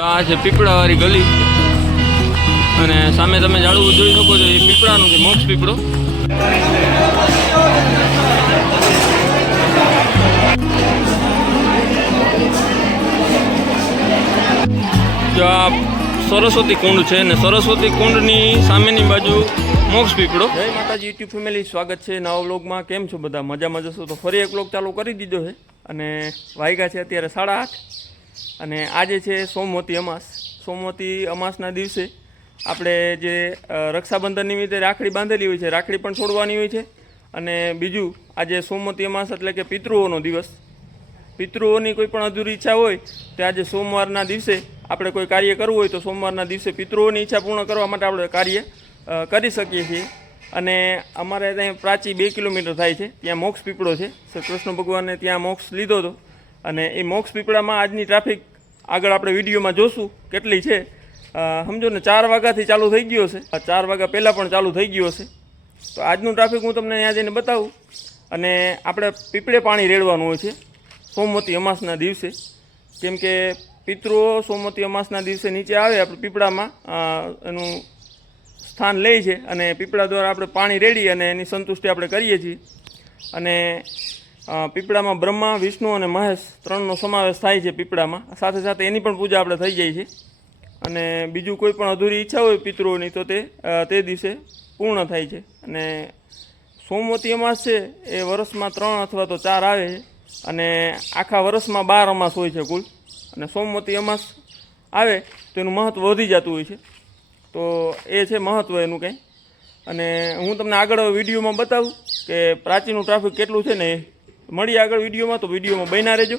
આ છે પીપળાવાળી ગલી. અને સામે તમે જાળવું જોઈ શકો છો, એ પીપળાનું છે, મોક્ષ પીપળો. આ સરસ્વતી કુંડ છે ને સરસ્વતી કુંડની સામેની બાજુ મોક્ષ પીપળો. જય માતાજી, યુટ્યુબ ફેમિલી, સ્વાગત છે નવા વ્લોગમાં. કેમ છો બધા? મજામાં જશો તો ફરી એક વ્લોગ ચાલુ કરી દીધો છે. અને વાયગા છે અત્યારે સાડા આઠ. અને આજે છે સોમવતી અમાસ. સોમવતી અમાસના દિવસે આપણે જે રક્ષાબંધન નિમિત્તે રાખડી બાંધેલી હોય છે, રાખડી પણ છોડવાની હોય છે. અને બીજું, આજે સોમવતી અમાસ એટલે કે પિતૃઓનો દિવસ. પિતૃઓની કોઈ પણ અધૂરી ઈચ્છા હોય, તો આજે સોમવારના દિવસે આપણે કોઈ કાર્ય કરવું હોય, તો સોમવારના દિવસે પિતૃઓની ઈચ્છા પૂર્ણ કરવા માટે આપણે કાર્ય કરી શકીએ છીએ. અને અમારે ત્યાં પ્રાચી બે કિલોમીટર થાય છે, ત્યાં મોક્ષ પીપળો છે. શ્રી કૃષ્ણ ભગવાને ત્યાં મોક્ષ લીધો હતો. અને એ મોક્ષ પીપળામાં આજની ટ્રાફિક આગળ આપણે વિડીયોમાં જોશું કેટલી છે. સમજો ને, ચાર વાગ્યાથી ચાલુ થઈ ગયો છે. ચાર વાગ્યા પહેલાં પણ ચાલુ થઈ ગયો હશે તો આજનું ટ્રાફિક હું તમને ત્યાં જઈને બતાવું. અને આપણે પીપળે પાણી રેડવાનું હોય છે. સોમવતી અમાસના દિવસે. કેમ કે પિતૃઓ સોમવતી અમાસના દિવસે નીચે આવે આપણે પીપળામાં એનું સ્થાન લે છે. અને પીપળા દ્વારા આપણે પાણી રેડી અને એની સંતુષ્ટિ આપણે કરીએ છીએ. અને પીપળામાં બ્રહ્મા, વિષ્ણુ અને મહેશ ત્રણનો સમાવેશ થાય છે પીપળામાં. સાથે સાથે એની પણ પૂજા આપણે થઈ જાય છે. અને બીજું કોઈ પણ અધૂરી ઈચ્છા હોય પિતૃઓની, તો તે તે દિવસે પૂર્ણ થાય છે. અને સોમવતી અમાસ છે, એ વર્ષમાં ત્રણ અથવા તો ચાર આવે છે. અને આખા વર્ષમાં બાર અમાસ હોય છે કુલ. અને સોમવતી અમાસ આવે, તો એનું મહત્ત્વ વધી જતું હોય છે. તો એ છે મહત્ત્વ એનું કંઈ. અને હું તમને આગળ વિડીયોમાં બતાવું કે પ્રાચીનું ટ્રાફિક કેટલું છે ને એ. મળીએ આગળ વિડીયોમાં તો વિડીયોમાં બન્યા રહેજો.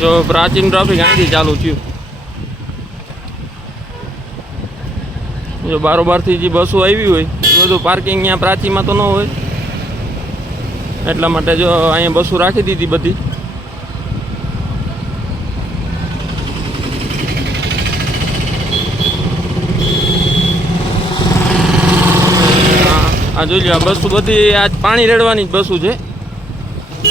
જો પ્રાચીન ટ્રાફિક અહીંથી ચાલુ થયું. જો બારોબારથી જે બસો આવી હોય બધું પાર્કિંગ અહીંયા પ્રાચીમાં તો ન હોય. એટલા માટે જો અહીંયા બસો રાખી દીધી બધી. આ- આ જોઈ લો આ બસો બધી આજ પાણી રેડવાની જ બસો છે.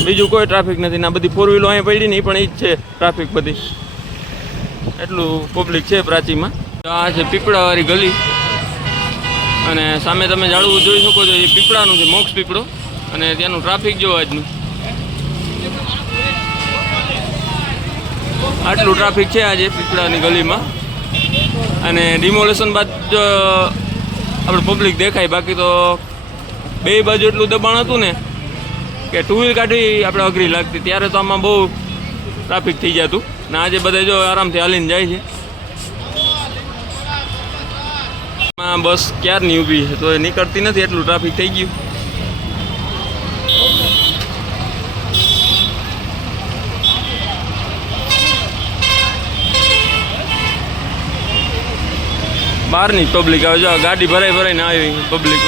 બીજું કોઈ ટ્રાફિક નથી. ના બધી ફોર વ્હીલો અહીંયા પડી નહીં પણ એ જ છે ટ્રાફિક બધી. એટલું પબ્લિક છે પ્રાચીમાં. આ છે પીપળાવાળી ગલી. અને સામે તમે જાળવું જોઈ શકો છો, એ પીપળાનું છે, મોક્ષ પીપળો. અને ત્યાંનું ટ્રાફિક જો આજનું. આટલું ટ્રાફિક છે આજે પીપળાની ગલીમાં. અને ડિમોલેશન બાદ આપણે પબ્લિક દેખાય. બાકી તો બે બાજુ એટલું દબાણ હતું ને કે ટુ વ્હીલ કાઢવી આપણે અઘરી લાગતી. ત્યારે તો આમાં બહુ ટ્રાફિક થઈ જતું. ને આજે બધા જો આરામથી હાલીને જાય છે. આમાં બસ ક્યારની ઊભી છે? તો એ નીકળતી નથી, એટલું ટ્રાફિક થઈ ગયું. બહારની પબ્લિક આવે. જો ગાડી ભરાઈ ભરાઈને આવી પબ્લિક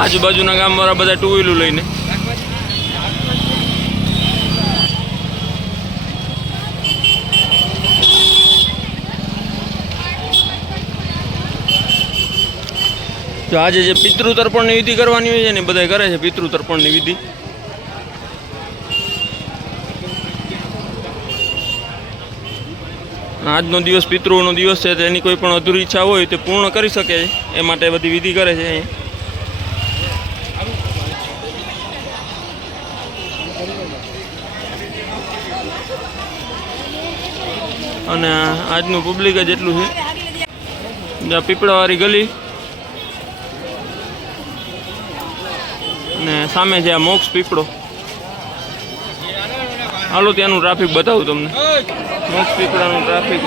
આજુબાજુના ગામવાળા બધા ટુ વ્હીલું લઈને. તો આજે જે પિતૃ તર્પણની વિધિ કરવાની હોય છે ને બધા કરે છે પિતૃ તર્પણની વિધિ. આજનો દિવસ પિતૃઓનો દિવસ છે, તો એની કોઈ પણ અધૂરી ઈચ્છા હોય તે પૂર્ણ કરી શકે એ માટે બધી વિધિ કરે છે અહીંયા. અને આજનું પબ્લિક જ એટલું છે. પીપળાવાળી ગલી. અને સામે છે આ મોક્ષ પીપળો. હાલો ત્યાંનું ટ્રાફિક બતાવું તમને. મોક્ષ પીપળાનું ટ્રાફિક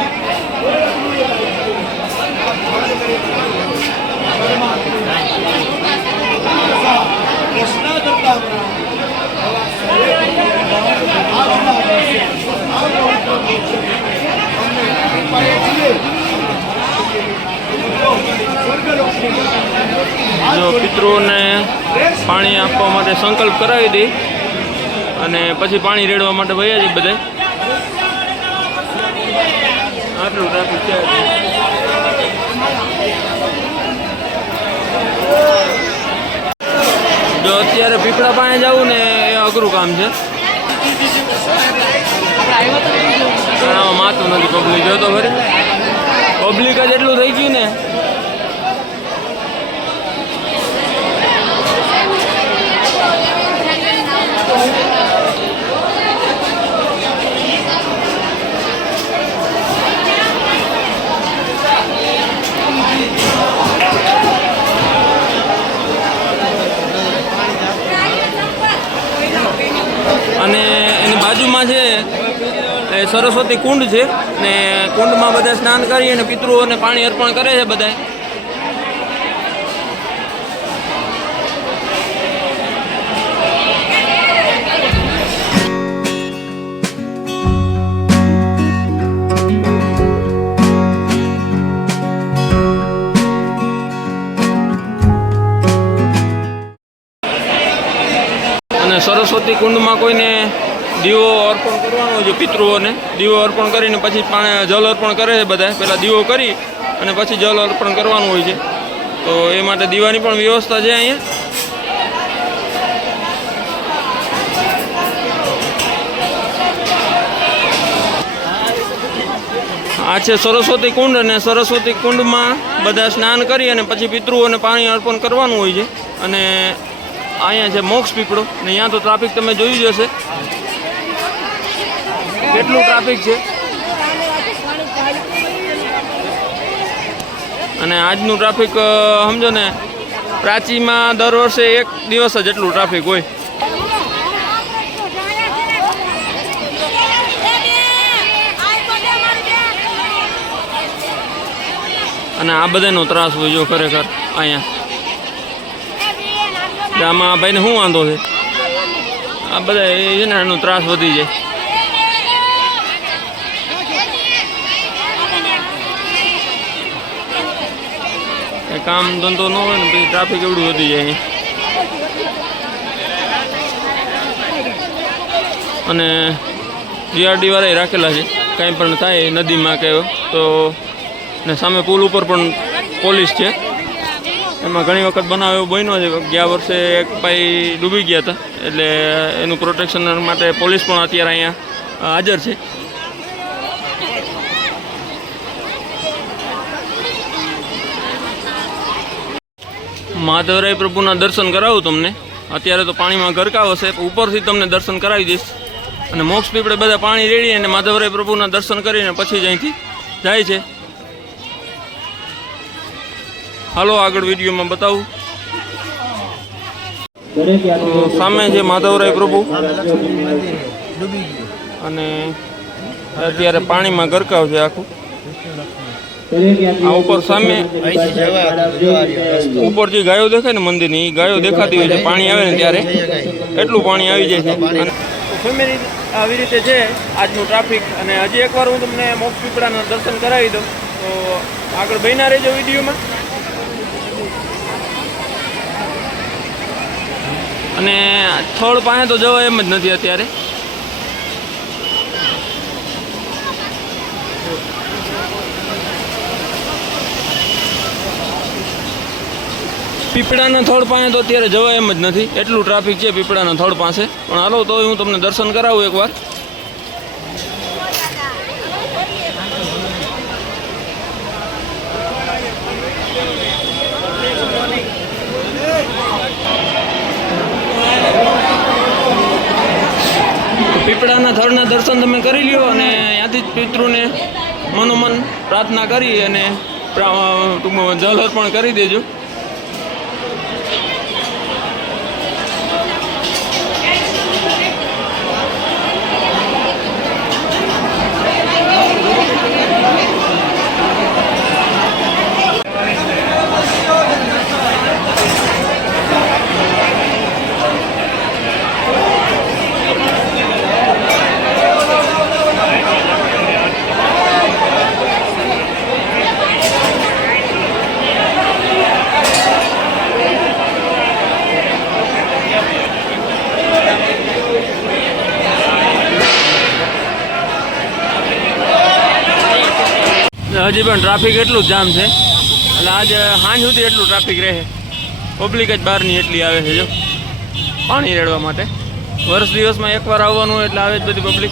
જો પાણી આપવા માટે સંકલ્પ કરાવી દઈ અને પછી પાણી રેડવા માટે વયા છે બધા આટલું ટ્રાફિક જો અત્યારે પીપળા પાસે જવું ને એ અઘરું કામ છે. પણ માતું નથી પબ્લિક જો તો ખરી. પબ્લિક જ એટલું થઈ ગયું ને અને એની બાજુમાં છે, એ સરસ્વતી કુંડ છે, ને કુંડમાં બધા સ્નાન કરી અને પિતૃઓને પાણી અર્પણ કરે છે બધા સરસ્વતી કુંડમાં કોઈને દીવો અર્પણ કરવાનો છે પિતૃઓને. દીવો અર્પણ કરીને પછી પાણી, જલ અર્પણ કરે છે બધા પહેલાં દીવો કરી અને પછી જલ અર્પણ કરવાનું હોય છે. તો એ માટે દીવાની પણ વ્યવસ્થા છે અહીંયા. આ છે સરસ્વતી કુંડ અને સરસ્વતી કુંડમાં બધા સ્નાન કરી અને પછી પિતૃઓને પાણી અર્પણ કરવાનું હોય છે. અને અહીંયા છે મોક્ષ પીપળો. ને અહીંયા તો ટ્રાફિક તમે જોયું જ હશે. કેટલું ટ્રાફિક છે? અને આજનું ટ્રાફિક સમજો ને પ્રાચીમાં દર વર્ષે એક દિવસ જ એટલું ટ્રાફિક હોય. અને આ બધાનો ત્રાસ હોય જો ખરેખર અહીંયા. આમાં ભાઈને શું વાંધો છે? આ બધા એનો ત્રાસ વધી જાય. કામ ધંધો ન હોય ને પછી ટ્રાફિક એવડું વધી જાય અને જીઆરડી વાળા રાખેલા છે. કાંઈ પણ થાય નદીમાં કે તો ને સામે પુલ ઉપર પણ પોલીસ છે. એમાં ઘણી વખત બનાવ એવો બન્યો છે ગયા વર્ષે એક ભાઈ ડૂબી ગયા હતા, એટલે એનું પ્રોટેક્શન માટે પોલીસ પણ અત્યારે અહીંયા હાજર છે. મહાદેવરાય પ્રભુના દર્શન કરાવું તમને. અત્યારે તો પાણીમાં ગરકાવ હશે ઉપરથી તમને દર્શન કરાવી દઈશ. અને મોક્ષ પીપળે બધા પાણી રેડી અને માધવરાય પ્રભુના દર્શન કરીને પછી જ અહીંથી જાય છે. હાલો, આગળ વિડીયોમાં બતાવું. સામે છે માધવરાય પ્રભુ. અને અત્યારે પાણીમાં ગરકાવ છે આખું. આ ઉપર સામે ઉપર જે ગાયો દેખાય ને મંદિરની એ ગાયો દેખાતી હોય છે, પાણી આવે ને ત્યારે. એટલું પાણી આવી જાય છે. આવી રીતે છે, આજનું ટ્રાફિક અને હજી એકવાર હું તમને મોક્ષ પીપળાના દર્શન કરાવી દઉં. તો આગળ બહેના રહેજો વિડીયોમાં. અને સ્થળ પાસે તો જવા એમ જ નથી અત્યારે. પીપળાના થડ પાસે તો અત્યારે જવા એમ જ નથી. એટલું ટ્રાફિક છે પીપળાના થડ પાસે. પણ હાલો તો હું તમને દર્શન કરાવું એકવાર. પીપળાના થળના દર્શન તમે કરી લ્યો અને ત્યાંથી જ પિતૃને મનોમન પ્રાર્થના કરી અને ટૂંકમાં જલ અર્પણ કરી દેજો. હજી પણ ટ્રાફિક એટલું જ જામ છે. એટલે આજે સાંજ સુધી એટલું ટ્રાફિક રહે. પબ્લિક જ બહારની એટલી આવે છે, જો. પાણી રેડવા માટે. વર્ષ દિવસમાં એકવાર આવવાનું એટલે આવે જ બધી પબ્લિક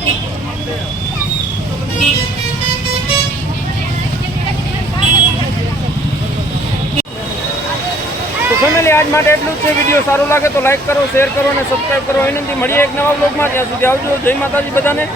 તો ફેમિલી આજ માટે એટલું જ છે. વીડિયો સારો લાગે તો લાઈક કરો શેર કરો અને સબસ્ક્રાઈબ કરો. વિનંતી મળીએ એક નવા બ્લોગમાં ત્યાં સુધી આવજો. જય માતાજી બધાને.